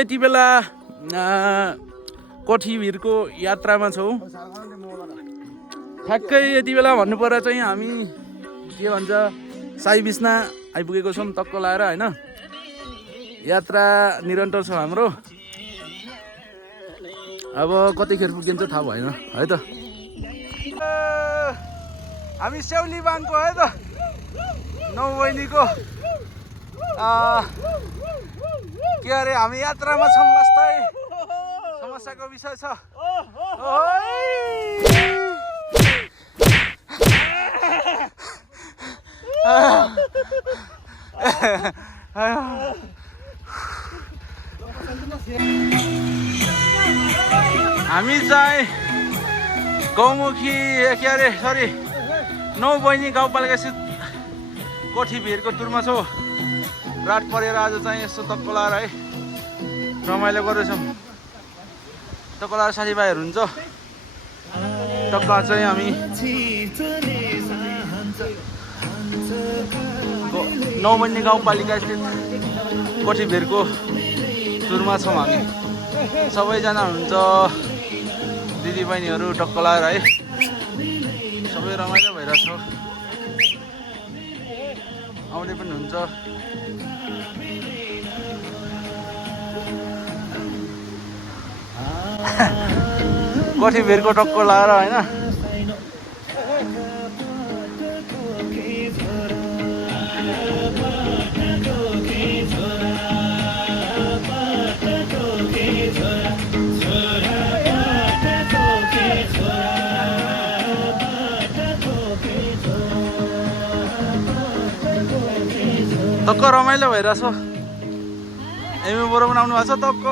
यति बेला कोठीभिरको यात्रामा छौँ। ठ्याक्कै यति बेला भन्नुपर्दा चाहिँ हामी के भन्छ साई बिसना आइपुगेको छौँ टक्क लाएर होइन। यात्रा निरन्तर छ हाम्रो। अब कतिखेर पुगिन्छ थाहा भएन है त। हामी सेउली बाङको है त नौ बहिनीको के अरे हामी यात्रामा छौँ। लास्टै समस्याको विषय छ। हामी चाहिँ गौमुखी के अरे सरी नौ बहिनी गाउँपालिका स्थित कोठीभिरको टुरमा छौँ। रात परेर आज चाहिँ यसो टक्क लाएर है रमाइलो गर्दैछौँ। टक्क लाएर साथीभाइहरू हुन्छ। टक्क चाहिँ हामी नौ बहिनी गाउँपालिका स्थित कोठीभिरको टुरमा छौँ। हामी सबैजना हुनुहुन्छ दिदी बहिनीहरू टक्क लाएर है सबै रमाइलो भइरहेछ। आउने पनि हुन्छ। कोठीभिरको टक्क लाएर होइन टक्क रमाइलो भइरहेछ। एमी बोरो पनि आउनु भएको छ टक्क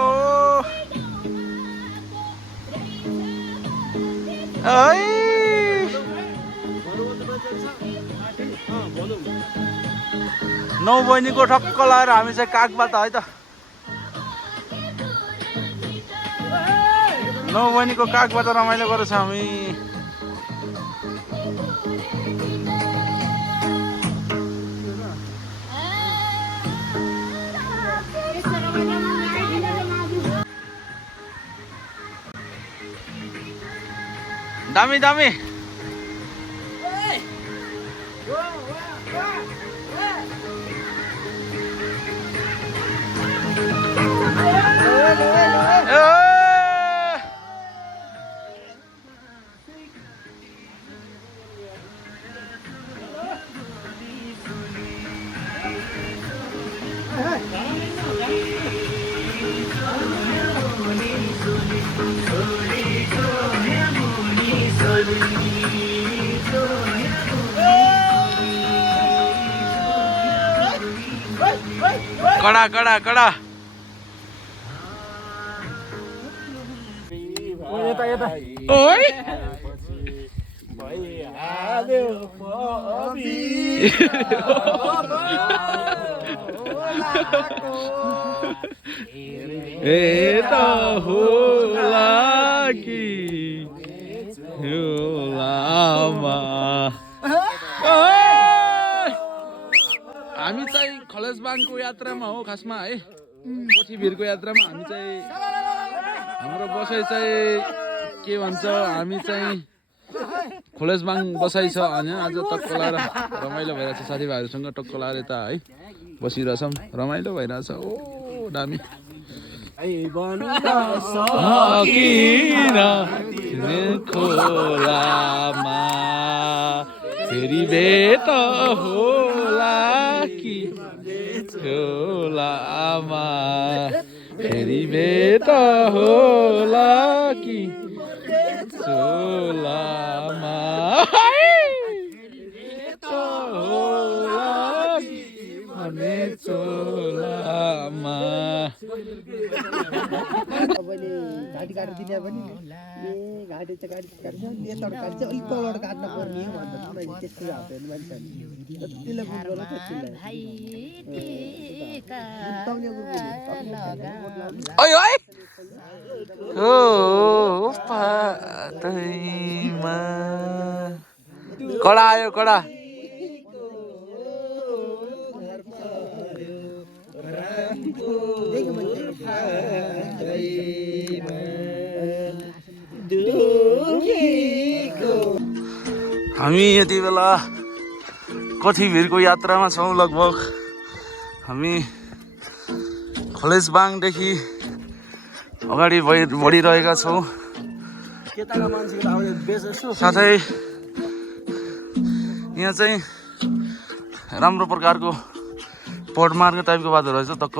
नौ बहिनीको ठक्क लाएर हामी चाहिँ कागबाट है त नौ बहिनीको कागबाट रमाइलो गरेछ हामी। दामी दामी कडा कडा कडा ओइ ए त होला कि होलामा हामी चाहिँ खलसबाङको यात्रामा हो खासमा है। कोठीभिरको यात्रामा हामी चाहिँ हाम्रो बसाइ चाहिँ के भन्छ हामी चाहिँ खलसबाङ बसाइ छ होइन। आज टक्क लाएर रमाइलो भइरहेछ साथीभाइहरूसँग टक्क लाएर यता है बसिरहेछौँ। रमाइलो भइरहेछ। ओ दामी खोलामा फेरि भेट होला कि खोलामा फेरि भेट होला कि चोलामा भने चोलामा तपाईँले घाँटी काटेर दिने पनि ए घाँटी चाहिँ गाडी काट्छ नेताहरू काट्छ अलिक तलबाट काट्न पर्ने हो भन्दा तपाईँले त्यस्तो हाल्दैन मान्छेहरूले जतिलाई बुझ्नु ओइ ओइ ओ पातैमा कडा आयो कडा देखियो हामी यति बेला कठिभिरको यात्रामा छौँ। लगभग हामी खलेजबाङदेखि अगाडि बढिरहेका छौँ। साथै यहाँ चाहिँ राम्रो प्रकारको पडमार्ग टाइपको बाटो रहेछ। टक्क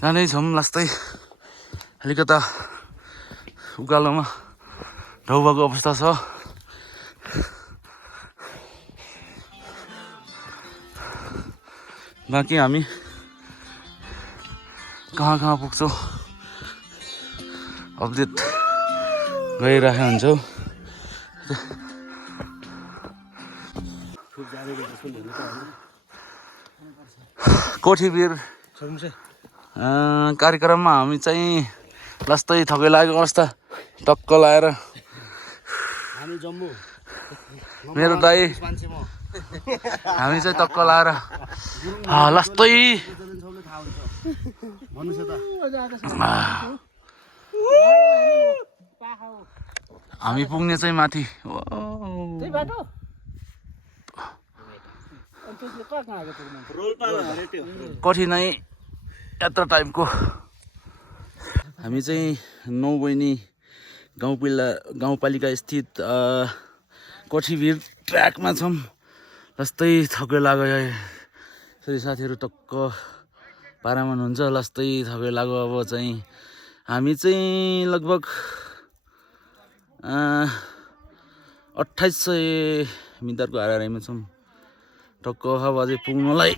जाँदैछौँ। लास्तै अलिकता उकालोमा ढाउ भएको अवस्था छ। बाँकी हामी कहाँ पुग्छौँ अपडेट गरिरहेको हुन्छौँ। कोठीभिर कार्यक्रममा हामी चाहिँ लास्तै थकै लागेको अवस्था टक्क लाएर मेरो दाइ हामी चाहिँ टक्क लाएर लास्तै हामी पुग्ने चाहिँ माथि कठिनाइ यात्रा टाइपको। हामी चाहिँ 9 बहिनी गाउँपालिका स्थित कोठीभिर ट्र्याकमा छौँ। लास्तै थकै लाग्यो। यसरी साथीहरू टक्क पारामा हुनुहुन्छ। लास्तै थकै लाग्यो। अब चाहिँ हामी चाहिँ लगभग 2800 मिटरको हाराहारीमा छौँ। टक्क अब अझै पुग्नलाई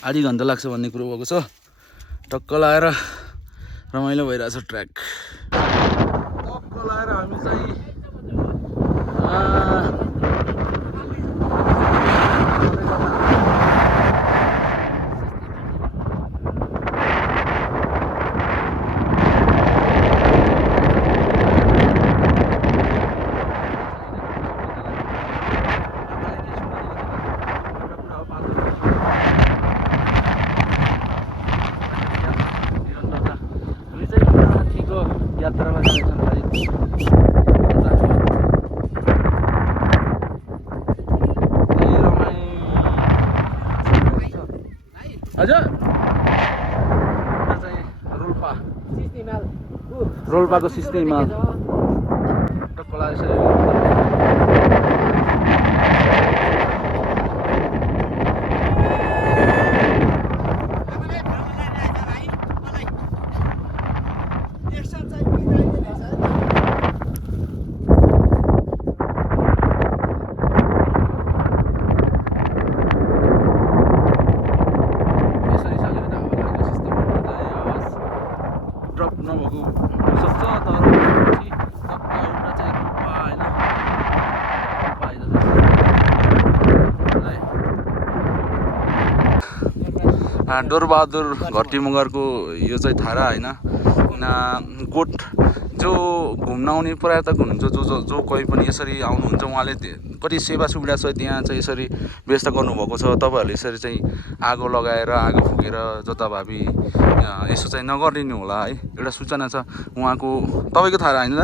आधी घन्टा लाग्छ भन्ने कुरो भएको छ। टक्क लाएर रमाइलो भइरहेछ ट्र्याक। टक्क लाएर हामी चाहिँ यात्रामा जाँदैछौँ। हजुर चाहिँ रोल्पाको सिस्नीमा टक्क लागेको डोरबहादुर घट्टी मगरको यो चाहिँ थारा होइन। गोठ जो घुम्न आउने पर्यटक हुनुहुन्छ, जो कोही पनि यसरी आउनुहुन्छ, उहाँले कति सेवा सुविधा छ त्यहाँ चाहिँ यसरी व्यवस्था गर्नुभएको छ। तपाईँहरूले यसरी चाहिँ आगो लगाएर आगो फुकेर जताभावी यसो चाहिँ नगरिदिनु होला है। एउटा सूचना छ उहाँको। तपाईँको थारा होइन र?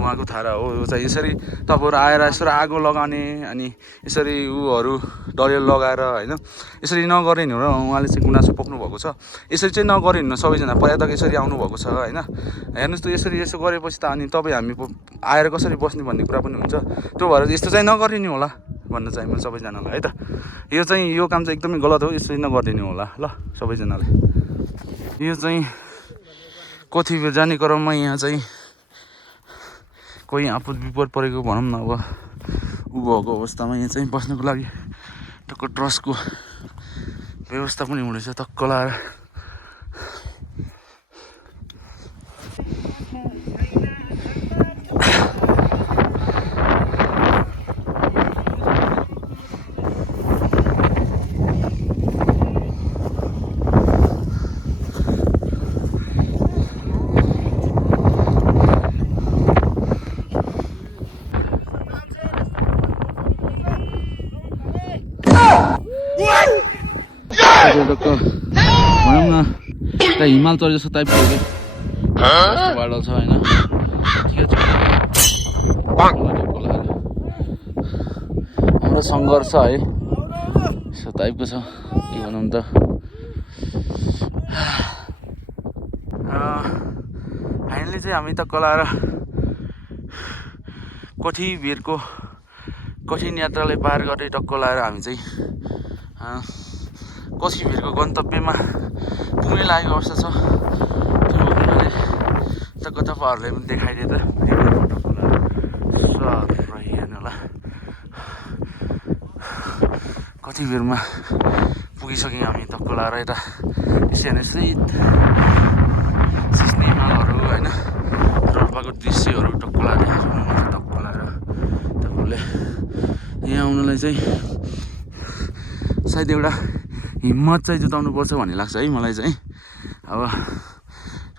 उहाँको थारा हो। यो चाहिँ यसरी तपाईँहरू आएर यसरी आगो लगाउने अनि यसरी उहरू डरियल लगाएर होइन यसरी नगरिदिनु र उहाँले चाहिँ गुनासो पोख्नु भएको छ। यसरी चाहिँ नगरिदिनु सबैजना पर्यटक यसरी आउनुभएको छ होइन। हेर्नुहोस् त यसरी यसो गरेपछि त अनि तपाईँ हामी आएर कसरी बस्ने भन्ने कुरा पनि हुन्छ। त्यो भएर यस्तो चाहिँ नगरिदिनु होला भन्न चाहेँ मैले सबैजनालाई है त। यो काम चाहिँ एकदमै गलत हो। यसरी नगरिदिनु होला ल सबैजनाले। यो चाहिँ कोठीभिर जाने क्रममा यहाँ चाहिँ कोही आपद विपद परेको भनौँ न। अब उ भएको अवस्थामा यहाँ चाहिँ बस्नको लागि टक्क ट्रसको व्यवस्था पनि हुँदैछ। टक्क लाएर भनौँ न त्यहाँ हिमाल चढे जस्तो टाइपको बाटो छ होइन ठिकै छ हाम्रो सङ्घर्ष है यस्तो टाइपको छ के भनौँ त फाइनली चाहिँ हामी त कलाएर कोठी भिरको कठिन यात्रालाई पार गरेर टक्क लाएर हामी चाहिँ कोठी भिरको गन्तव्यमा पुग्ने लागेको अवस्था छ त्यो हुनाले त तपाईँहरूले पनि देखाइदिए त रहिएन होला कति बेरमा पुगिसक्यौँ हामी टक्क लाएर यता त्यसै सिस्ने हिमालहरू होइन रोल्पाको दृश्यहरू टक्क लाएर टक्क लाएर तपाईँहरूले यहाँ आउनलाई चाहिँ सायद एउटा हिम्मत चाहिँ जुटाउनुपर्छ भन्ने लाग्छ है मलाई चाहिँ अब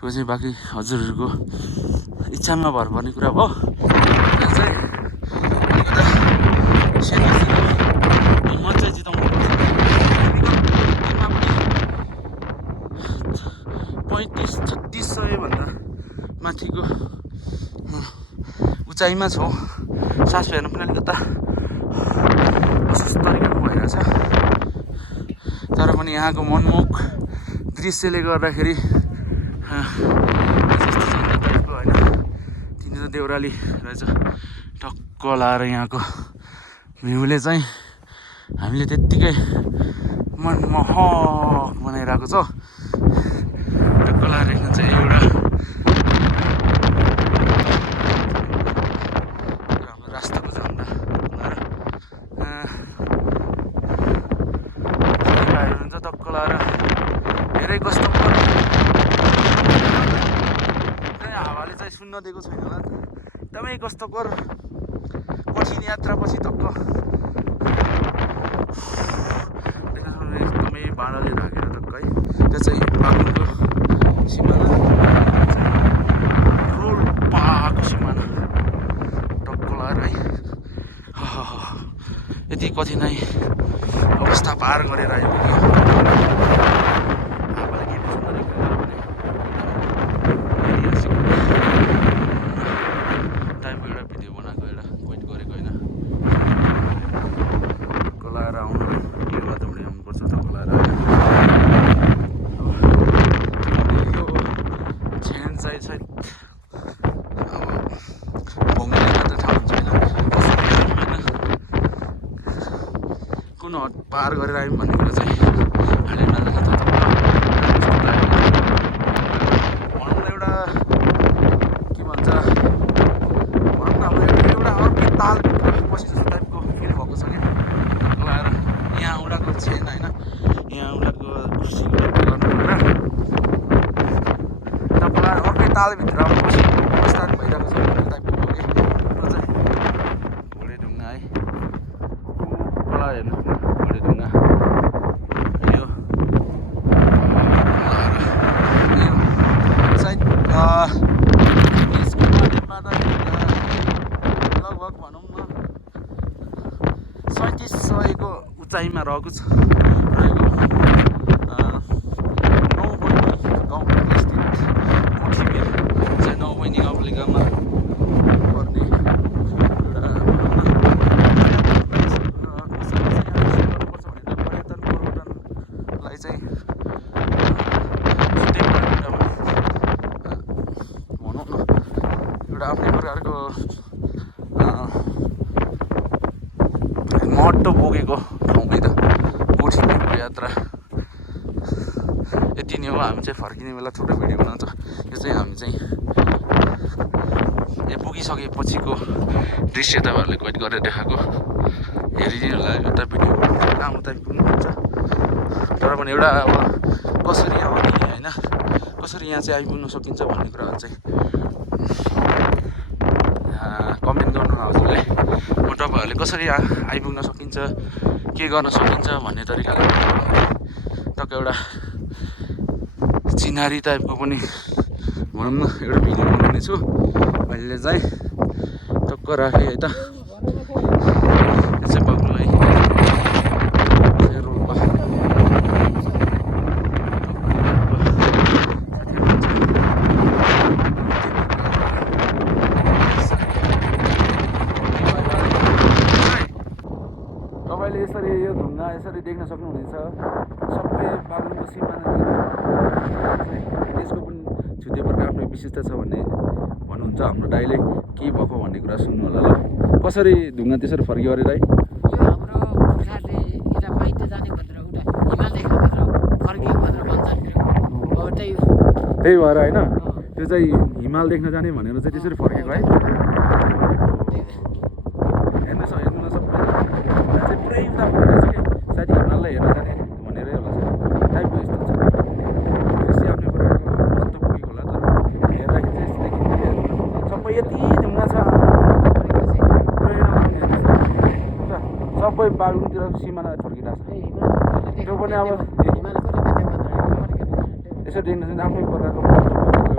त्यो चाहिँ बाँकी हजुरहरूको इच्छामा भर पर्ने कुरा भयो त्यहाँ चाहिँ हिम्मत चाहिँ जिताउनुपर्छ 35-3600 भन्दा माथिको उचाइमा छौँ सास फेर्नु पनि अलिकता अस्वस्थ तरिकाको भइरहेछ तर पनि यहाँको मनमोहक दृश्यले गर्दाखेरि टाइपको होइन तिनी त देउराली रहेछ टक्क लाएर यहाँको भ्यूले चाहिँ हामीले त्यत्तिकै मनमोहक बनाइरहेको छ टक्क लाएर चाहिँ एउटा हाम्रो रास्ताको झन्डा लाएर टक्क लाएर धेरै कष्ट हावाले चाहिँ सुन्न दिएको छैन होला एकदमै कष्टकर कठिन यात्रापछि टक्क एकदमै बाँडले ढाकेर टक्क है त्यो चाहिँ बागलुङको सिमाना रोल्पाको सिमाना टक्क लाएर है यति कठिनाइ अवस्था पार गरेर आइपुग्यो टाइपको एउटा भिडियो बनाएको एउटा वेट गरेको होइन कलाएर आउनु के बाटोबाट आउनुपर्छ त कलाएर यो छेन साइड अब घुम्ने मात्र ठाउँ छैन कुन हट पार गरेर आयौँ भन्ने कुरा चाहिँ अहिले नजान्छ भनौँ न एउटा के भन्छ भनौँ न अब एउटा अर्कै तालभित्र पछि जस्तो टाइपको फिल भएको छ क्या लाएर यहाँ उडाको छैन होइन यहाँ उडाको कुर्सीको गर्नुपर्दा तपाईँलाई अर्कै तालभित्र पछि प्रस्थान भइरहेको छ टाइपको हो कि त्यो चाहिँ घोडेढुङ्गा है कला हेर्नु घोडेढुङ्गा यो सायद यसको बारेमा त लगभग भनौँ न 3700 को उचाइमा रहेको छ रहेको 9 बहिनी गाउँपालिका स्थित कोठीबेर चाहिँ 9 बहिनी गाउँपालिकामा पर्ने पर्यटनलाई चाहिँ भनौँ न एउटा आफ्नै प्रकारको महत्त्व बोकेको ठाउँ है त कोठीको यात्रा यति नै हो हामी चाहिँ फर्किने बेला थुप्रै भिडियो बनाउँछ यो चाहिँ हामी चाहिँ यहाँ पुगिसकेपछिको दृश्य तपाईँहरूले कैद गरेर देखाएको हेरिदिनु होला एउटा भिडियो राम्रो टाइपको पनि हुन्छ तर पनि एउटा अब कसरी आउने होइन कसरी यहाँ चाहिँ आइपुग्न सकिन्छ भन्ने कुराहरू चाहिँ कमेन्ट गर्नु हजुरले म तपाईँहरूले कसरी आइपुग्न सकिन्छ के गर्न सकिन्छ भन्ने तरिकाले टक्क एउटा चिनारी टाइपको पनि भनौँ न एउटा भिडियो बनाउने छु अहिले चाहिँ टक्क राखेँ है त यो चाहिँ बाक्लो है रोल्पा यसरी देख्न सक्नुहुनेछ सबै बागलुङको सिमानातिर यसको पनि छुटेपरको आफ्नो विशेषता छ भन्ने भन्नुहुन्छ हाम्रो दाइले के भएको भन्ने कुरा सुन्नु होला ल कसरी ढुङ्गा त्यसरी फर्कियो अरे दाइ यो हाम्रो पुर्खाले यता माइत जाने भनेर उता हिमाल देख्न भनेर फर्कियो भनेर भन्छ नि हो त्यही हो त्यही भएर होइन त्यो चाहिँ हिमाल देख्न जाने भनेर चाहिँ त्यसरी फर्केको है हेर्नुहोस् हेर्नु न सबै यहाँ चाहिँ पुरै उता फर्केको छ कि सायद हिमाललाई हेर्न जाने भनेरै होला टाइपको यस्तो छ त्यसै आफ्नै प्रकारको महत्त्व पुगेको होला तर हेर्दाखेरि चाहिँ यस्तो देखिन्छ सबै यति ढुङ्गा छ पुरै राम्रो हेर्नुहोस् सबै बागलुङतिर सिमाना फर्किरहेको छ त्यो पनि अब हिमाल कसले माथि भनेर यसो देख्न चाहिँ आफ्नै प्रकारको महत्त्व पुगेको